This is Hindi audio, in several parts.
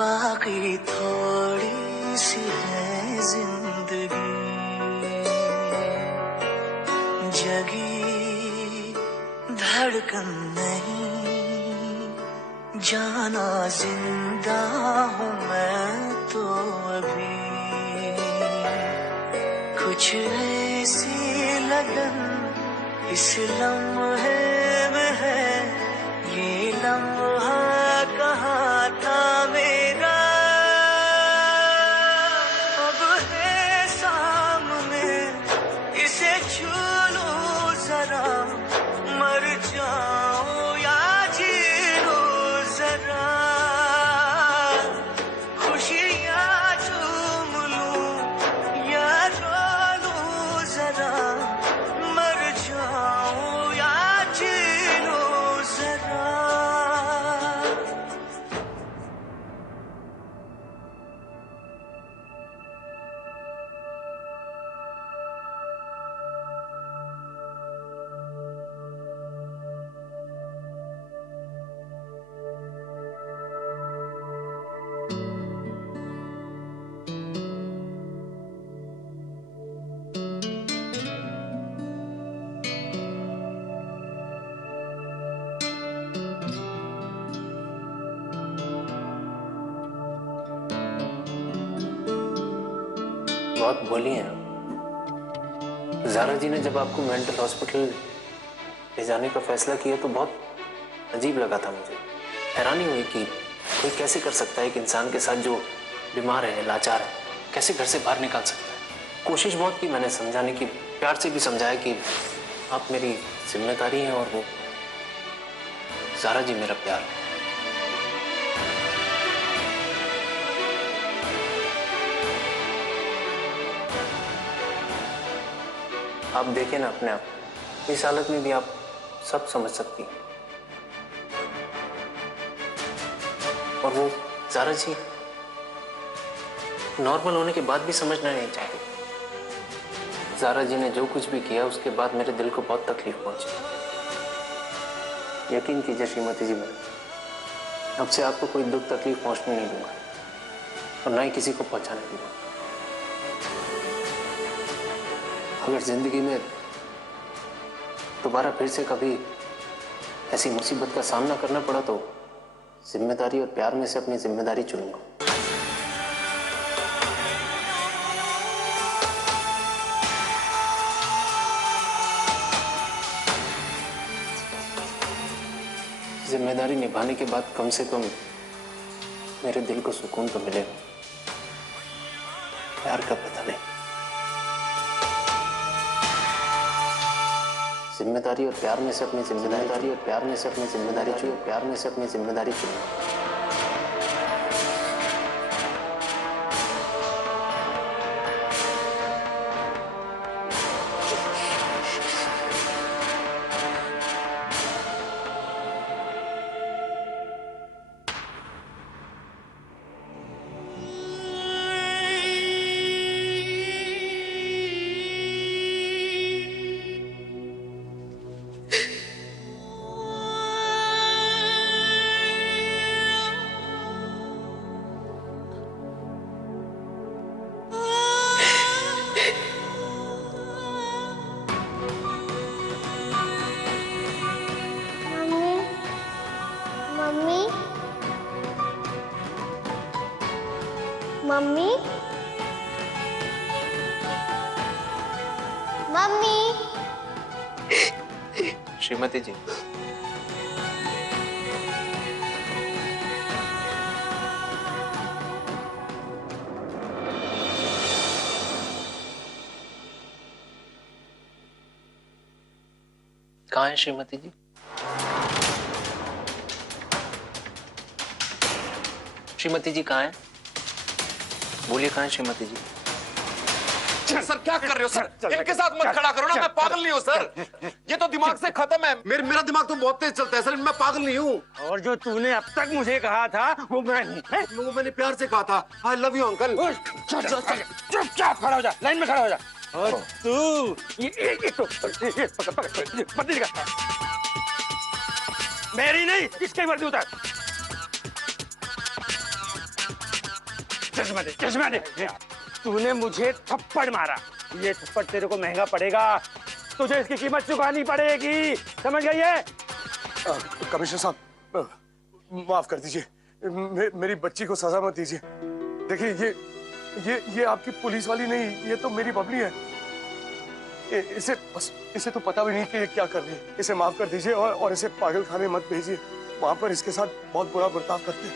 बाकी थोड़ी सी है जिंदगी, जगी धड़कन नहीं, जाना जिंदा हूँ मैं तो अभी। कुछ ऐसी लगन इस लम्हे में है, ये लम्हा कहाँ था मेरा, अब है सामने, इसे छू लूं जरा, मर जाऊं या जी लूं जरा, खुशियाँ झूम लूं या रो लूं जरा, मर जाऊं या जी लूं जरा। बहुत बोली हैं। ज़ारा जी ने जब आपको मेंटल हॉस्पिटल ले जाने का फैसला किया तो बहुत अजीब लगा था मुझे। हैरानी हुई कि कोई कैसे कर सकता है एक इंसान के साथ जो बीमार है, लाचार है, कैसे घर से बाहर निकाल सकता है। कोशिश बहुत की मैंने समझाने की, प्यार से भी समझाया कि आप मेरी जिम्मेदारी हैं और वो ज़ारा जी मेरा प्यार है। आप देखें ना अपने आप, इस हालत में भी आप सब समझ सकती हैं। और वो ज़ारा जी नॉर्मल होने के बाद भी समझना नहीं चाहती। ज़ारा जी ने जो कुछ भी किया उसके बाद मेरे दिल को बहुत तकलीफ पहुंची। यकीन कीजिए श्रीमती जी, मैं अब से आपको कोई दुख तकलीफ पहुंचने नहीं दूंगा और ना ही किसी को पहुंचाने दूंगा। अगर जिंदगी में दोबारा फिर से कभी ऐसी मुसीबत का सामना करना पड़ा तो जिम्मेदारी और प्यार में से अपनी जिम्मेदारी चुनूंगा। जिम्मेदारी निभाने के बाद कम से कम मेरे दिल को सुकून तो मिलेगा, प्यार का पता नहीं। जिम्मेदारी और प्यार में से अपनी जिम्मेदारी और प्यार में से अपनी जिम्मेदारी चुनो, प्यार में से अपनी जिम्मेदारी चुनो। Mummy, mummy. श्रीमती जी, कहाँ है श्रीमती जी? श्रीमती जी कहाँ है? बोलिए कहाँ है श्रीमती जी? सर क्या कर रहे हो सर? इनके साथ मत खड़ा करो ना, मैं पागल नहीं हूँ सर। ये तो दिमाग से खत्म है। मेरा दिमाग तो बहुत तेज चलता है सर, मैं पागल नहीं हूँ। और जो तूने अब तक मुझे कहा था वो मैं नहीं है? वो मैंने प्यार से कहा था, आई लव यू अंकल। चुपचाप खड़ा हो जा, लाइन में खड़ा हो जा। और तू ये पकड़ पत्नी का मेरी नहीं, इसके वर्दी उतार। चश्मा दे, चश्मा दे। तूने मुझे थप्पड़ मारा, ये थप्पड़ तेरे को महंगा पड़ेगा, तुझे इसकी कीमत चुकानी पड़ेगी, समझ गई है? कमिश्नर साहब, माफ कर दीजिए, मेरी बच्ची को सजा मत दीजिए। देखिए ये आपकी पुलिस वाली नहीं, ये तो मेरी बबली है। इसे तो पता भी नहीं कि ये क्या कर रही है। इसे माफ कर दीजिए और इसे पागल खाने मत भेजिए, वहां पर इसके साथ बहुत बुरा बर्ताव करते हैं।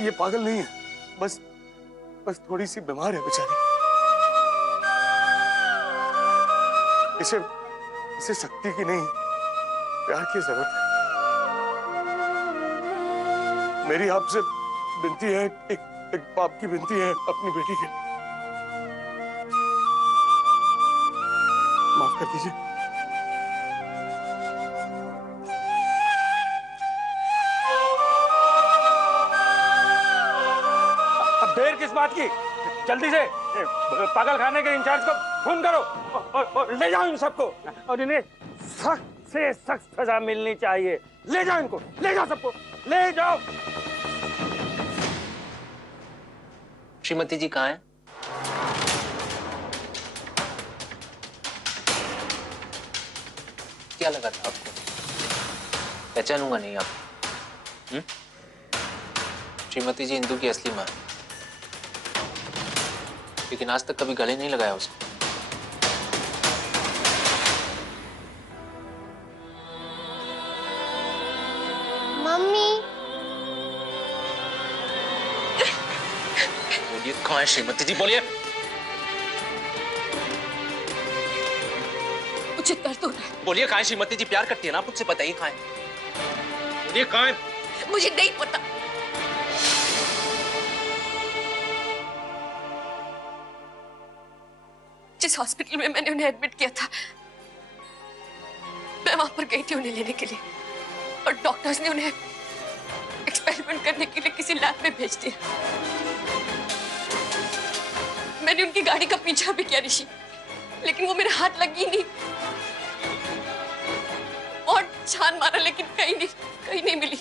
ये पागल नहीं है, बस थोड़ी सी बीमार है बेचारी। इसे शक्ति की नहीं, प्यार की जरूरत है। मेरी आपसे विनती है, एक बाप की विनती है अपनी बेटी के। माफ कर दीजिए। अब देर किस बात की? जल्दी से पागल खाने के इंचार्ज को फोन करो और ले जाओ इन सबको, और इन्हें सख्त से सख्त सजा मिलनी चाहिए। ले जाओ इनको, ले जाओ सबको, ले जाओ। श्रीमती जी कहाँ हैं? क्या लगा था आपको? पहचानूंगा नहीं आप? श्रीमती जी इंदु की असली मां, लेकिन आज तक कभी गले नहीं लगाया उसको। मम्मी, बोलिए कहाँ है श्रीमती जी, बोलिए। मुझे दर्द हो रहा है। बोलिए कहाँ है श्रीमती जी, प्यार करती है ना आप मुझसे, बताइए कहाँ है। बोलिए कहाँ है। मुझे नहीं पता। जिस हॉस्पिटल में मैंने उन्हें एडमिट किया था, मैं वहां पर गई थी उन्हें लेने के लिए, और डॉक्टर्स ने उन्हें एक्सपेरिमेंट करने के लिए किसी लैब में भेज दिया। मैंने उनकी गाड़ी का पीछा भी किया ऋषि, लेकिन वो मेरे हाथ लगी नहीं। और छान मारा, लेकिन कहीं नहीं मिली।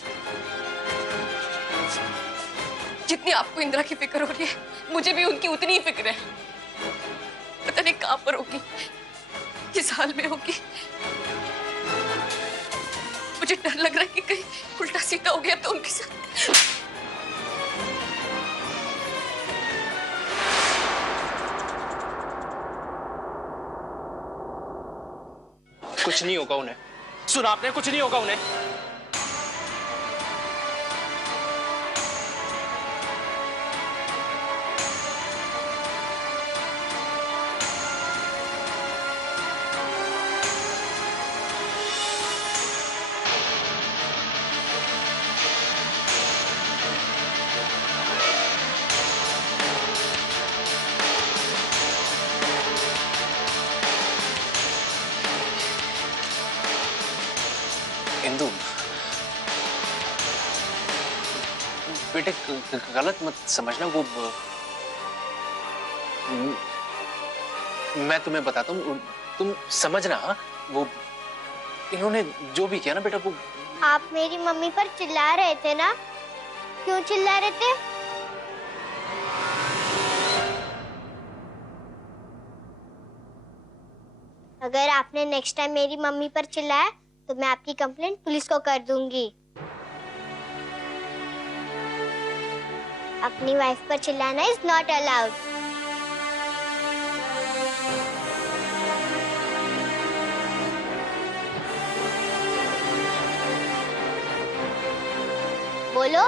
जितनी आपको इंदिरा की फिक्र हो रही है, मुझे भी उनकी उतनी ही फिक्र है। पता नहीं कहां पर होगी, किस हाल में होगी। मुझे डर लग रहा है कि कहीं उल्टा सीधा हो गया तो उनके साथ। कुछ नहीं होगा उन्हें, सुना आपने, कुछ नहीं होगा उन्हें। इंदु, बेटे गलत मत समझना, वो मैं तुम्हें बताता हूँ, तुम समझना। वो इन्होंने जो भी किया ना बेटा, वो आप मेरी मम्मी पर चिल्ला रहे थे ना? क्यों चिल्ला रहे थे? अगर आपने नेक्स्ट टाइम मेरी मम्मी पर चिल्लाया तो मैं आपकी कंप्लेंट पुलिस को कर दूंगी। अपनी वाइफ पर चिल्लाना इज नॉट अलाउड। बोलो,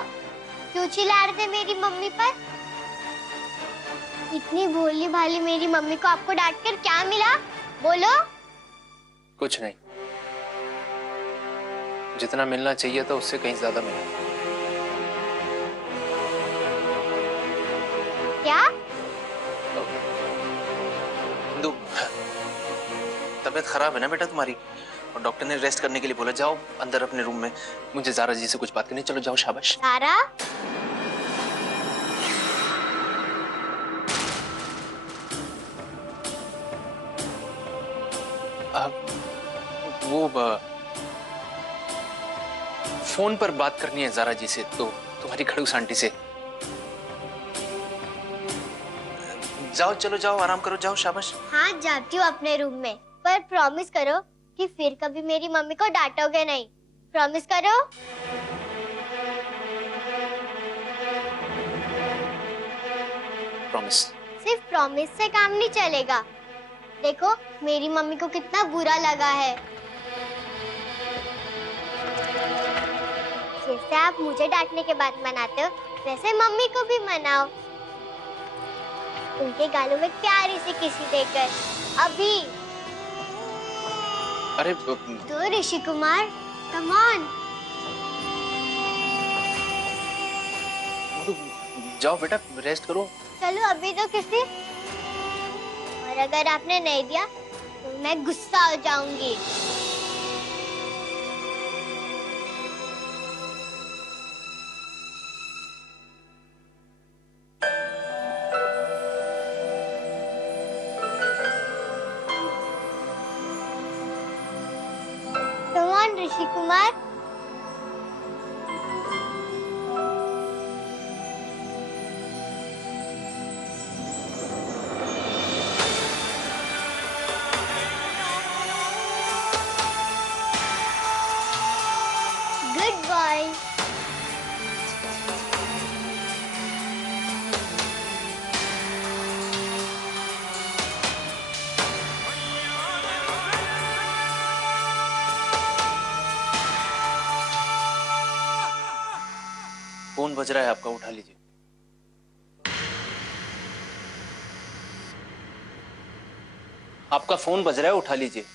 क्यों चिल्ला रहे थे मेरी मम्मी पर? इतनी भोली भाली मेरी मम्मी को आपको डांटकर क्या मिला? बोलो। कुछ नहीं, जितना मिलना चाहिए था उससे कहीं ज्यादा मिला। क्या? इंदु, तबीयत खराब है ना बेटा तुम्हारी, और डॉक्टर ने रेस्ट करने के लिए बोला। जाओ अंदर अपने रूम में, मुझे ज़ारा जी से कुछ बात करनी। चलो जाओ, शाबाश। ज़ारा? वो फोन पर बात करनी है ज़ारा जी से, तो तुम्हारी खड़ूस आंटी से। जाओ, चलो जाओ, आराम करो, जाओ, शाबाश। हाँ जाती हूँ अपने रूम में, पर प्रॉमिस करो कि फिर कभी मेरी मम्मी को डांटोगे नहीं। प्रॉमिस करो। प्रॉमिस। सिर्फ प्रॉमिस से काम नहीं चलेगा। देखो मेरी मम्मी को कितना बुरा लगा है। जैसे आप मुझे डांटने के बाद मनाते हो, वैसे मम्मी को भी मनाओ। उनके गालों में प्यारी सी किसी देकर अभी। अरे तो ऋषि कुमार, कम ऑन। जाओ बेटा, रेस्ट करो। चलो अभी तो किसी। और अगर आपने नहीं दिया तो मैं गुस्सा हो जाऊंगी। Come on, Rishi Kumar. Good boy. Phone बज रहा है आपका, उठा लीजिए। आपका फोन बज रहा है, उठा लीजिए।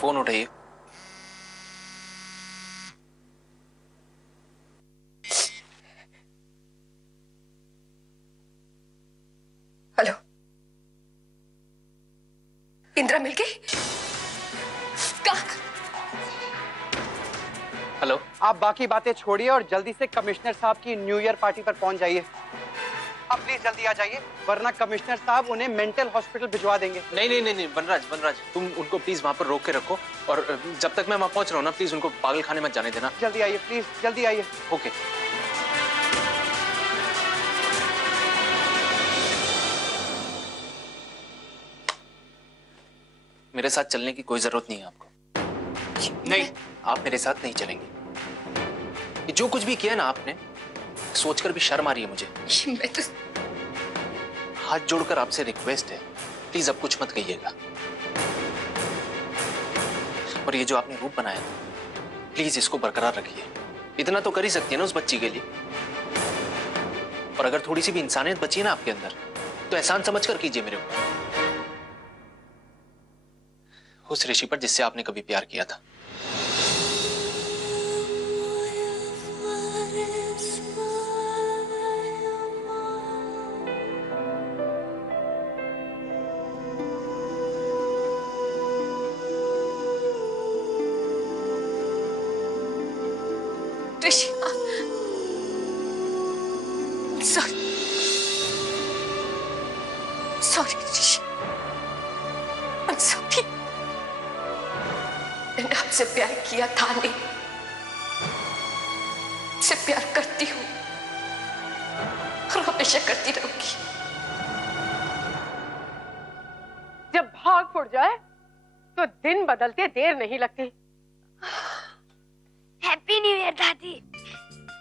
फोन उठाइए। हेलो, इंदिरा मिल गई? हेलो। आप बाकी बातें छोड़िए और जल्दी से कमिश्नर साहब की न्यू ईयर पार्टी पर पहुंच जाइए। आप प्लीज जल्दी आ जाइए, वरना कमिश्नर साहब उन्हें मेंटल हॉस्पिटल भिजवा देंगे। नहीं, बनराज, तुम उनको प्लीज वहां पर रोक के रखो, और जब तक मैं वहां पहुंच रहा हूँ ना, प्लीज उनको पागल खाने मत जाने देना। जल्दी आइए प्लीज, जल्दी आइए। ओके। मेरे साथ चलने की कोई जरूरत नहीं है आपको। नहीं, आप मेरे साथ नहीं चलेंगे। ये जो कुछ भी किया ना आपने, सोचकर भी शर्म आ रही है मुझे। मैं तो हाथ जोड़कर आपसे रिक्वेस्ट है, प्लीज अब कुछ मत कहिएगा। और ये जो आपने रूप बनाया, प्लीज इसको बरकरार रखिए। इतना तो कर ही सकती है ना उस बच्ची के लिए। और अगर थोड़ी सी भी इंसानियत बची है ना आपके अंदर, तो एहसान समझकर कीजिए मेरे ऊपर, उस ऋषि पर जिससे आपने कभी प्यार किया था। ऋषि, सॉरी ऋषि, I'm sorry। मैंने आपसे प्यार किया था नहीं, आपसे प्यार करती हूँ और हमेशा करती रहूंगी। जब भाग फुट जाए तो दिन बदलते देर नहीं लगती। हैप्पी न्यू ईयर दादी।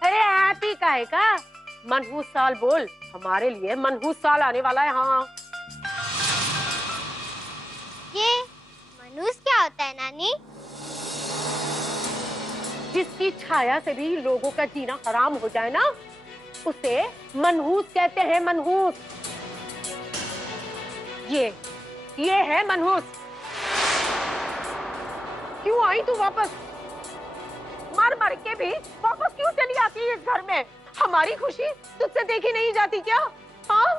अरे हैप्पी काहे का, मनहूस साल बोल। हमारे लिए मनहूस साल आने वाला है। हाँ, ये मनहूस क्या होता है नानी? जिसकी छाया से भी लोगों का जीना हराम हो जाए ना, उसे मनहूस कहते हैं। मनहूस, ये है मनहूस। क्यों आई तू वापस? मर मर के भी वापस क्यों चली आती है इस घर में? हमारी खुशी तुझसे देखी नहीं जाती क्या? हाँ,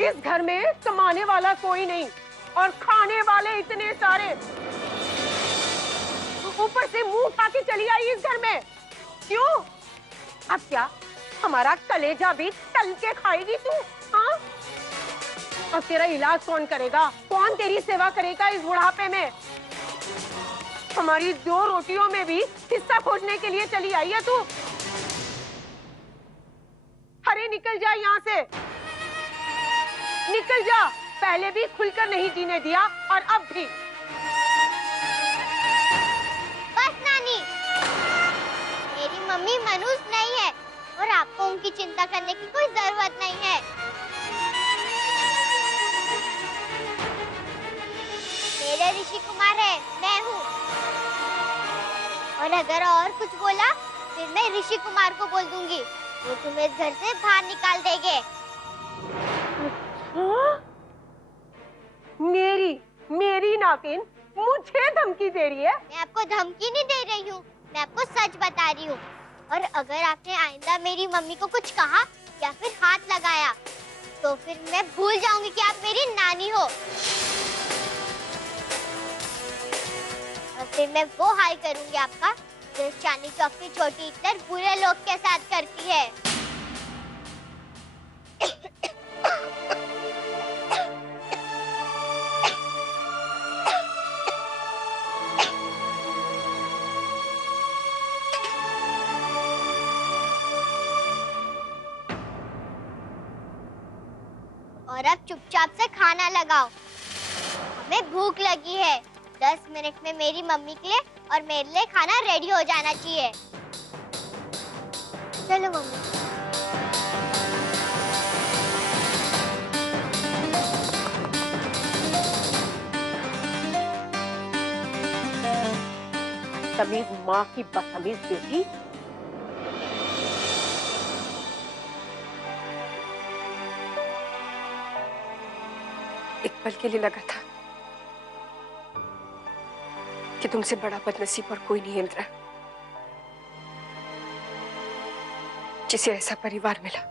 इस घर में कमाने वाला कोई नहीं और खाने वाले इतने सारे, ऊपर से मुंह खा के चली आई इस घर में। क्यों? अब क्या हमारा कलेजा भी तल के खाएगी तू? हाँ, अब तेरा इलाज कौन करेगा? कौन तेरी सेवा करेगा इस बुढ़ापे में? हमारी 2 रोटियों में भी हिस्सा खोजने के लिए चली आई है तू। अरे निकल जा यहाँ से, निकल जा। पहले भी खुलकर नहीं जीने दिया और अब भी। बस नानी, मेरी मम्मी मनुष्य नहीं है और आपको उनकी चिंता करने की कोई जरूरत नहीं है। मेरे ऋषि कुमार है, मैं हूँ। और अगर और कुछ बोला फिर मैं ऋषि कुमार को बोल दूंगी, वो तुम्हें इस घर से बाहर निकाल देंगे। हाँ? मेरी नागिन मुझे धमकी दे रही है? मैं आपको धमकी नहीं दे रही हूँ, मैं आपको सच बता रही हूँ। और अगर आपने आइंदा मेरी मम्मी को कुछ कहा या फिर हाथ लगाया तो फिर मैं भूल जाऊंगी कि आप मेरी नानी हो। और फिर मैं वो हाल करूंगी आपका जो चांदनी चौक की छोटी हिटलर बुरे लोग के साथ करती है। और अब चुपचाप से खाना लगाओ, हमें भूख लगी है। 10 मिनट में मेरी मम्मी के लिए और मेरे लिए खाना रेडी हो जाना चाहिए। चलो मम्मी। तमीज माँ की बदतमीज बेटी। एक पल के लिए लगा था कि तुमसे बड़ा बदनसीब और कोई नहीं है इंद्रा, जिसे ऐसा परिवार मिला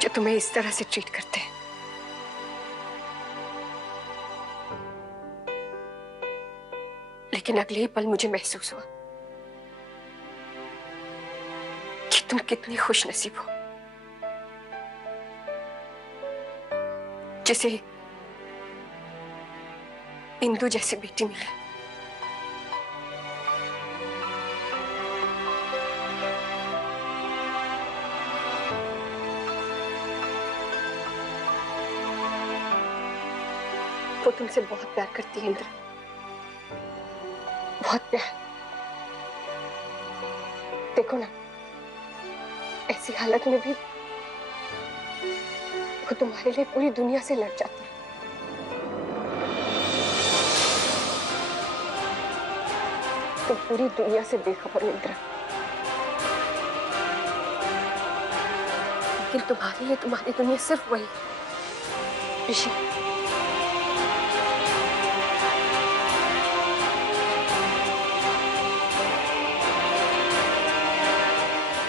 जो तुम्हें इस तरह से ट्रीट करते हैं। लेकिन अगले ही पल मुझे महसूस हुआ कि तुम कितनी खुशनसीब हो जिसे इंदु जैसी बेटी मिली। वो तुमसे बहुत प्यार करती है इंद्र, बहुत प्यार। देखो ना, ऐसी हालत में भी वो तुम्हारे लिए पूरी दुनिया से लड़ जाती है। तुम पूरी दुनिया से बेखबर हो इंद्रा, लेकिन तुम्हारे लिए तुम्हारी दुनिया सिर्फ वही ऋषि।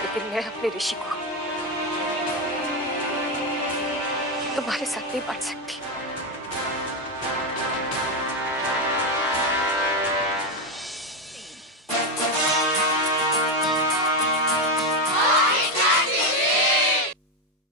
लेकिन मैं अपने ऋषि को तुम्हारे साथ नहीं बांट सकती।